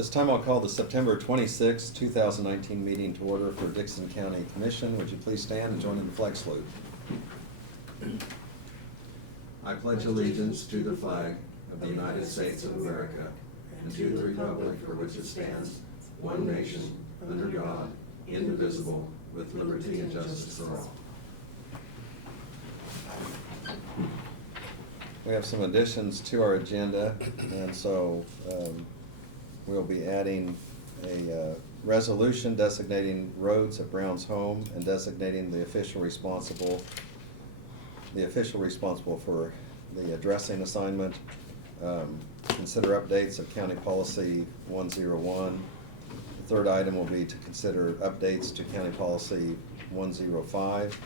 This time I'll call the September 26, 2019 meeting to order for Dixon County Commission. Would you please stand and join in the flag salute? I pledge allegiance to the flag of the United States of America and to the republic for which it stands, one nation, under God, indivisible, with liberty and justice for all. We have some additions to our agenda, and so we'll be adding a resolution designating roads at Brown's home and designating the official responsible for the addressing assignment. Consider updates of County Policy 101. The third item will be to consider updates to County Policy 105.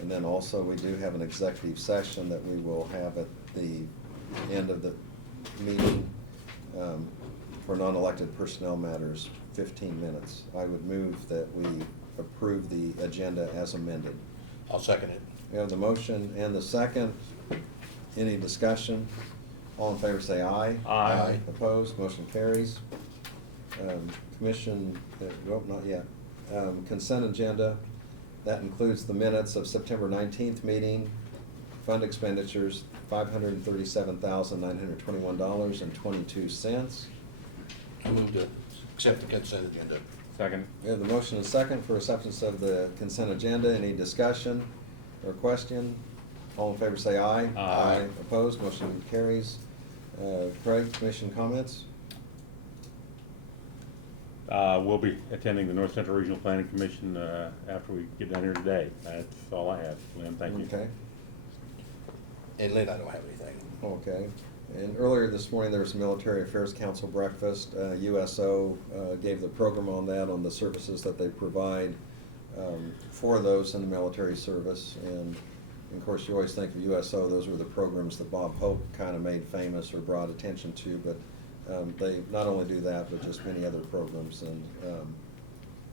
And then also we do have an executive session that we will have at the end of the meeting for non-elected personnel matters, 15 minutes. I would move that we approve the agenda as amended. I'll second it. We have the motion and the second. Any discussion? All in favor say aye. Aye. Opposed? Motion carries. Commission, well, not yet. Consent agenda. That includes the minutes of September 19th meeting, fund expenditures, $537,921.22. I move to accept the consent agenda. Second. We have the motion and second for acceptance of the consent agenda. Any discussion or question? All in favor say aye. Aye. Opposed? Motion carries. Craig, commission comments? We'll be attending the North Central Regional Planning Commission after we get done here today. That's all I have. Lynn, thank you. Okay. And Lynn, I don't have anything. Okay. And earlier this morning, there was a Military Affairs Council breakfast. USO gave the program on that, on the services that they provide for those in the military service. And of course, you always think of USO, those were the programs that Bob Hope kind of made famous or brought attention to, but they not only do that, but just many other programs. And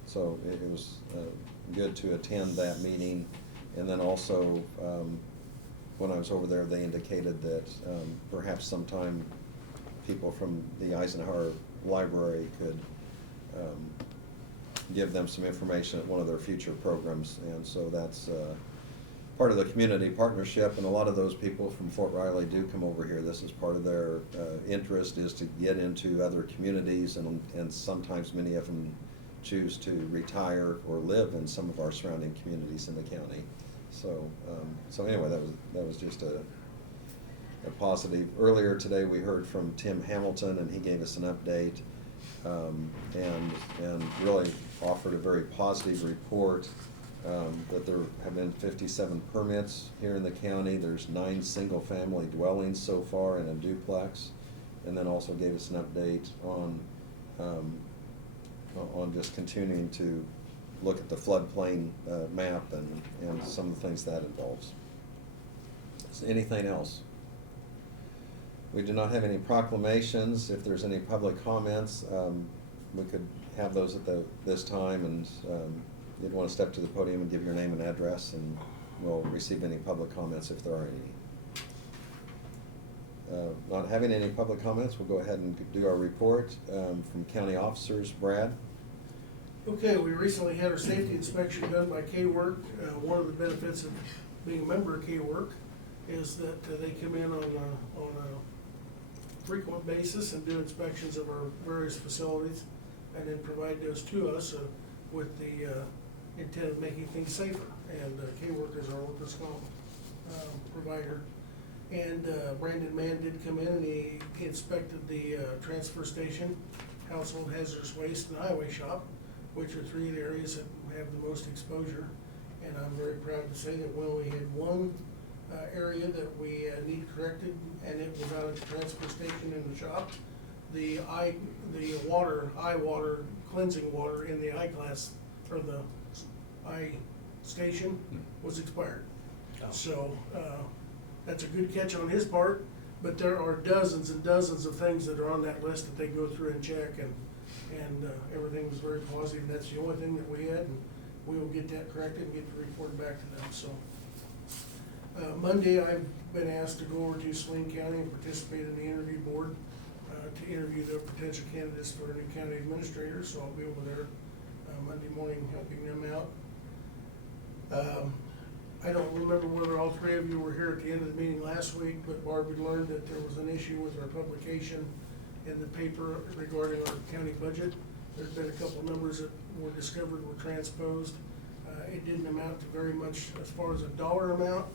so it was good to attend that meeting. And then also, when I was over there, they indicated that perhaps sometime people from the Eisenhower Library could give them some information at one of their future programs. And so that's part of the community partnership, and a lot of those people from Fort Riley do come over here. This is part of their interest, is to get into other communities, and sometimes many of them choose to retire or live in some of our surrounding communities in the county. So, so anyway, that was just a positive. Earlier today, we heard from Tim Hamilton, and he gave us an update, and really offered a very positive report. That there have been 57 permits here in the county. There's 9 single-family dwellings so far in a duplex, and then also gave us an update on just continuing to look at the floodplain map and some of the things that involves. So anything else? We do not have any proclamations. If there's any public comments, we could have those at this time, and you'd want to step to the podium and give your name and address, and we'll receive any public comments if there are any. Not having any public comments, we'll go ahead and do our report from county officers. Brad? Okay, we recently had our safety inspection done by K-Work. One of the benefits of being a member of K-Work is that they come in on a frequent basis and do inspections of our various facilities, and then provide those to us with the intent of making things safer. And K-Work is our workers' comp provider. And Brandon Mann did come in, and he inspected the transfer station, household hazardous waste, and highway shop, which are 3 areas that have the most exposure. And I'm very proud to say that we only had one area that we need corrected, and it was out at the transfer station in the shop. The eye water cleansing water in the I-class, or the station, was expired. Oh. So that's a good catch on his part, but there are dozens and dozens of things that are on that list that they go through and check, and everything was very positive. That's the only thing that we had, and we will get that corrected and get the report back to them. So Monday, I've been asked to go over to Saline County and participate in the interview board. to interview the potential candidates for a new county administrator, so I'll be over there Monday morning helping them out. I don't remember whether all three of you were here at the end of the meeting last week, but Barbie learned that there was an issue with our publication in the paper regarding our county budget. There's been a couple numbers that were discovered were transposed. It didn't amount to very much as far as a dollar amount,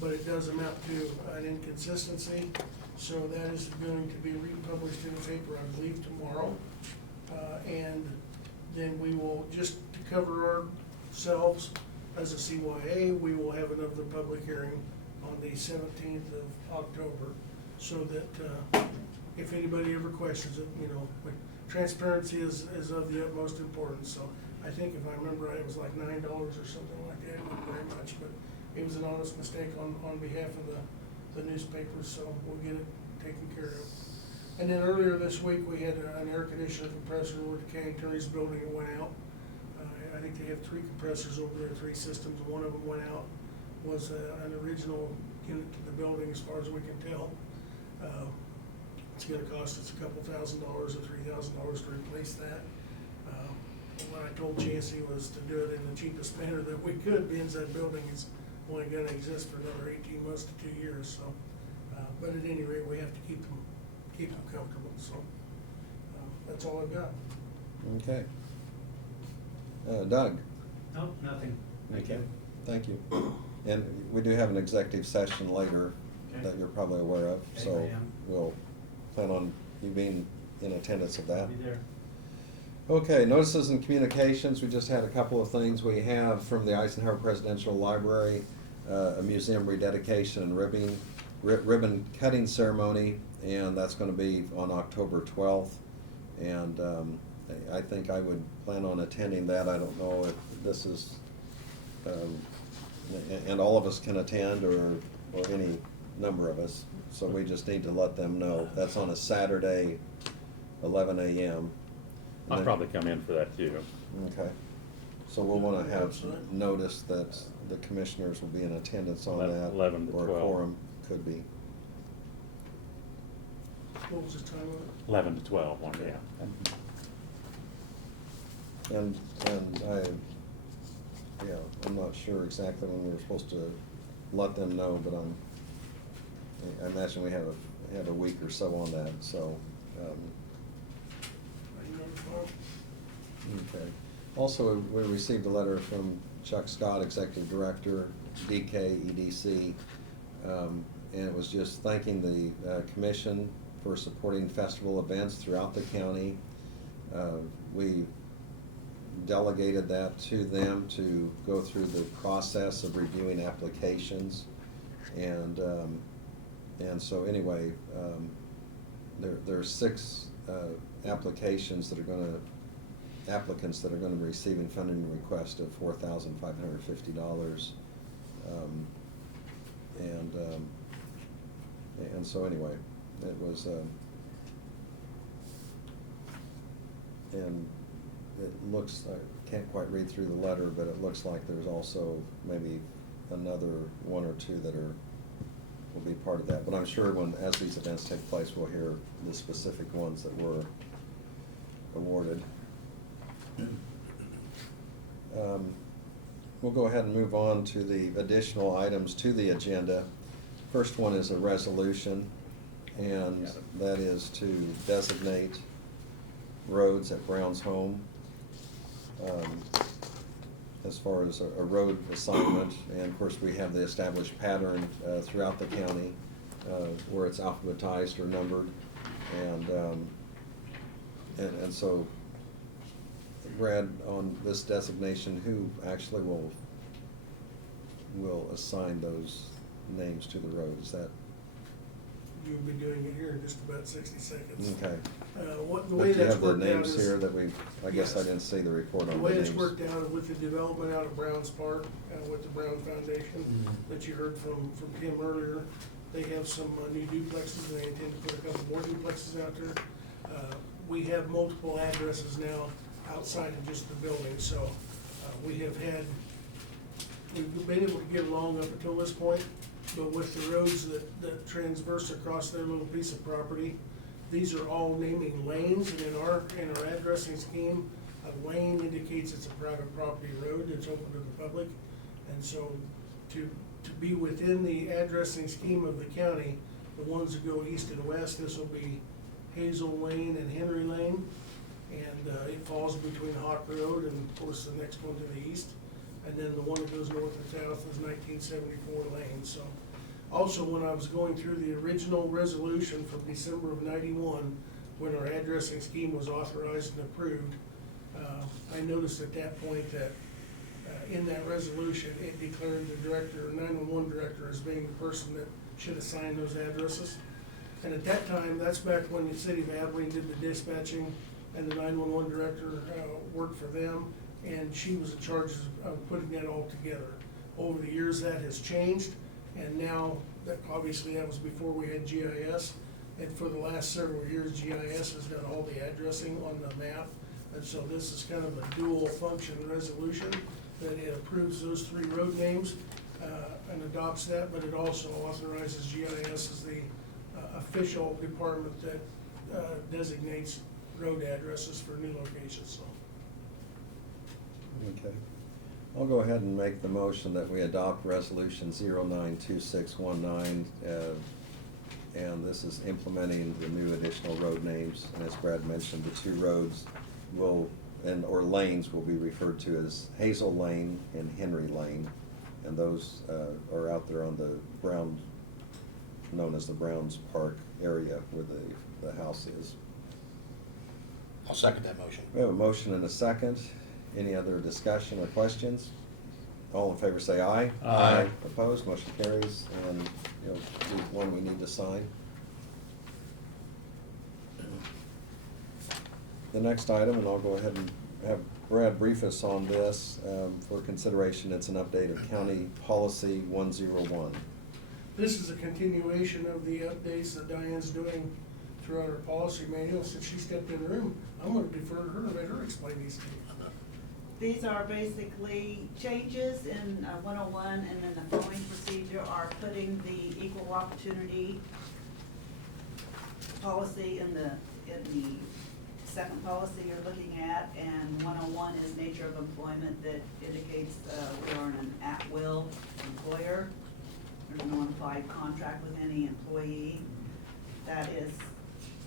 but it does amount to an inconsistency. So that is going to be republished in the paper, I believe, tomorrow. And then we will, just to cover ourselves as a CYA, we will have another public hearing on the 17th of October. So that if anybody ever questions it, you know, but transparency is of the utmost importance. So I think if I remember right, it was like $9 or something like that, not very much, but it was an honest mistake on behalf of the newspapers, so we'll get it taken care of. And then earlier this week, we had an air conditioner compressor over at the county attorney's building that went out. I think they have 3 compressors over there, 3 systems. One of them went out, was an original unit to the building as far as we can tell. It's gonna cost us a couple $1,000 or $3,000 to replace that. What I told Chancey was to do it in the cheapest manner that we could, being that building is only gonna exist for another 18 months to 2 years, so. But at any rate, we have to keep them comfortable, so, that's all I've got. Okay. Doug? Nope, nothing. Thank you. Thank you. And we do have an executive session later Okay. that you're probably aware of, Okay, so I am. we'll plan on you being in attendance of that. I'll be there. Okay, notices and communications, we just had a couple of things. We have from the Eisenhower Presidential Library, a museum rededication and ribbon cutting ceremony, and that's gonna be on October 12th. And I think I would plan on attending that. I don't know if this is, and all of us can attend, or any number of us, so we just need to let them know. That's on a Saturday, 11 a.m. I'll probably come in for that too. Okay, so we'll wanna have notice that the commissioners will be in attendance on that. 11 to 12. Or a quorum could be. What was the time of it? 11 to 12, one, yeah. And I'm not sure exactly when we're supposed to let them know, but I imagine we have a week or so on that, so. Okay. Also, we received a letter from Chuck Scott, Executive Director, DK, EDC, and it was just thanking the commission for supporting festival events throughout the county. We delegated that to them to go through the process of reviewing applications. And so anyway, there are 6 applicants that are gonna be receiving funding request of $4,550. And so anyway, it was, and it looks, I can't quite read through the letter, but it looks like there's also maybe another 1 or 2 that will be part of that. But I'm sure as these events take place, we'll hear the specific ones that were awarded. We'll go ahead and move on to the additional items to the agenda. First one is a resolution, and that is to designate roads at Brown's Home as far as a road assignment. And of course, we have the established pattern throughout the county where it's alphabetized or numbered. And so, Brad, on this designation, who actually will assign those names to the road? Is that? You'll be doing it here in just about 60 seconds. Okay. The But way do you that's have the worked out names is. here that I guess I Yes. didn't see the report on The the way names. it's worked out with the development out of Browns Park, with the Brown Foundation, that you heard from Tim earlier, they have some new duplexes, and they intend to put a couple more duplexes out there. We have multiple addresses now outside of just the building, so we've been able to get along up until this point, but with the roads that transverse across their little piece of property, these are all naming lanes, and in our addressing scheme, a lane indicates it's a private property road that's open to the public. And so to be within the addressing scheme of the county, the ones that go east and west, this will be Hazel Lane and Henry Lane. And it falls between Hawk Road and of course the next one to the east. And then the one that goes north and south is 1974 Lane. So also, when I was going through the original resolution from December of '91, when our addressing scheme was authorized and approved, I noticed at that point that in that resolution, it declared the director, 911 director, as being the person that should assign those addresses. And at that time, that's back when the city of Abilene did the dispatching, and the 911 director worked for them, and she was in charge of putting that all together. Over the years, that has changed, and now, that obviously that was before we had GIS, and for the last several years, GIS has done all the addressing on the map, and so this is kind of a dual function resolution, that it approves those 3 road names and adopts that, but it also authorizes GIS as the official department that designates road addresses for new locations, so. Okay. I'll go ahead and make the motion that we adopt resolution 092619, and this is implementing the new additional road names. And as Brad mentioned, the 2 roads or lanes will be referred to as Hazel Lane and Henry Lane. And those are out there on the known as the Browns Park area where the house is. I'll second that motion. We have a motion and a second. Any other discussion or questions? All in favor say aye. Aye. Opposed, motion carries, and one we need to sign. The next item, and I'll go ahead and have Brad brief us on this for consideration. It's an update of County Policy 101. This is a continuation of the updates that Diane's doing throughout her policy manual. Since she stepped in the room, I'm gonna defer to her and let her explain these to you. These are basically changes in 101, and then the following procedure are putting the equal opportunity policy in the second policy you're looking at, and 101 is nature of employment, that indicates we are an at-will employer. There's no implied contract with any employee. That is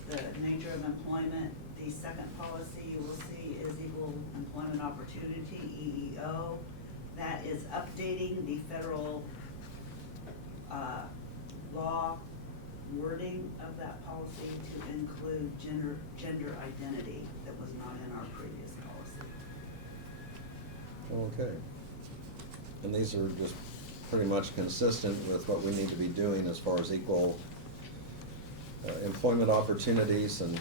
the nature of employment. The second policy you will see is equal employment opportunity, EEO. That is updating the federal law wording of that policy to include gender identity that was not in our previous policy. Okay. And these are just pretty much consistent with what we need to be doing as far as equal employment opportunities, and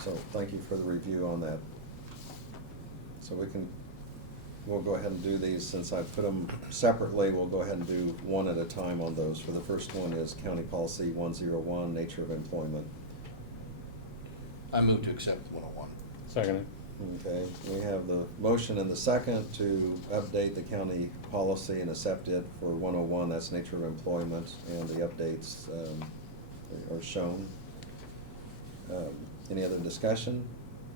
so thank you for the review on that. So we'll go ahead and do these. Since I put them separately, we'll go ahead and do one at a time on those. For the first one is County Policy 101, Nature of Employment. I move to accept 101. Second. Okay, we have the motion and the second to update the county policy and accept it for 101, that's nature of employment, and the updates are shown. Any other discussion?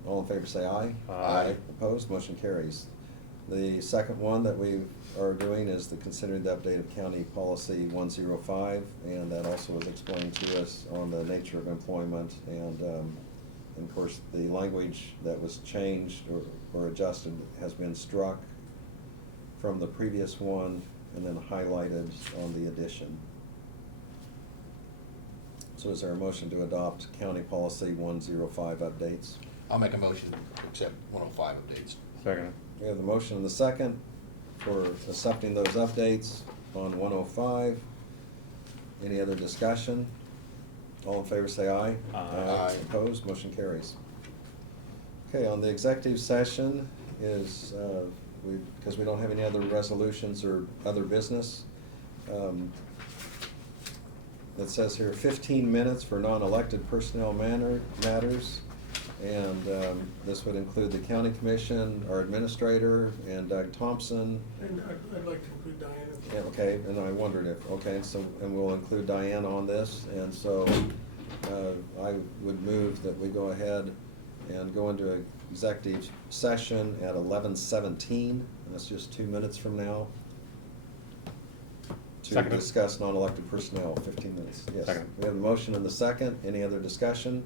All in favor say aye. Aye. Opposed, motion carries. The second one that we are doing is considering the update of county policy 105, and that also was explained to us on the nature of employment, and of course, the language that was changed or adjusted has been struck from the previous one and then highlighted on the addition. So is there a motion to adopt County Policy 105 updates? I'll make a motion to accept 105 updates. Second. We have the motion and the second for accepting those updates on 105. Any other discussion? All in favor say aye. Aye. Opposed, motion carries. Okay, on the executive session is, because we don't have any other resolutions or other business, it says here 15 minutes for non-elected personnel matters. And this would include the county commission, our administrator, and Doug Thompson. And I'd like to include Diane. Yeah, okay, and I wondered if, okay, so, and we'll include Diane on this, and so, I would move that we go ahead and go into executive session at 11:17. That's just 2 minutes from now. To Second. discuss non-elected personnel, 15 minutes. Yes. Second. We have a motion and the second. Any other discussion?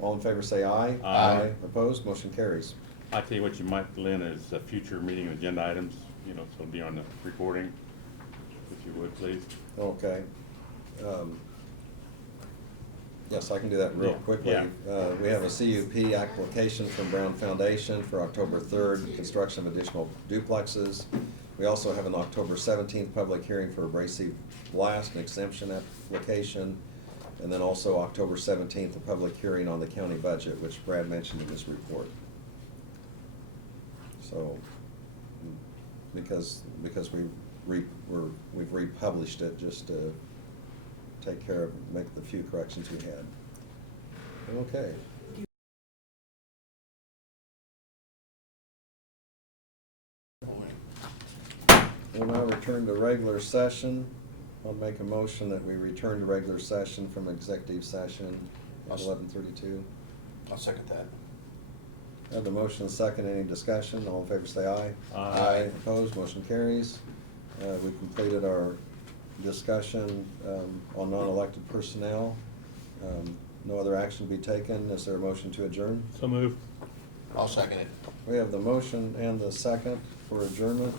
All in favor say aye. Aye. Opposed? Motion carries. I tell you what you might, Lynn, is future meeting agenda items, so it'll be on the recording, if you would, please. Okay. Yes, I can do that real Yeah, quickly. yeah. We have a CUP application from Brown Foundation for October 3rd, construction of additional duplexes. We also have an October 17th public hearing for abrasive blast and exemption application. And then also October 17th, a public hearing on the county budget, which Brad mentioned in his report. So, because we've republished it just to take care of, make the few corrections we had. Okay. We'll now return to regular session. I'll make a motion that we return to regular session from executive session at 11:32. I'll second that. Have the motion and second. Any discussion? All in favor say aye. Aye. Opposed? Motion carries. We completed our discussion on non-elected personnel. No other action to be taken. Is there a motion to adjourn? So move. I'll second it. We have the motion and the second for adjournment.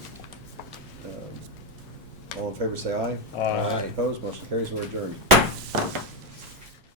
All in favor say aye. Aye. Opposed? Motion carries. We're adjourned.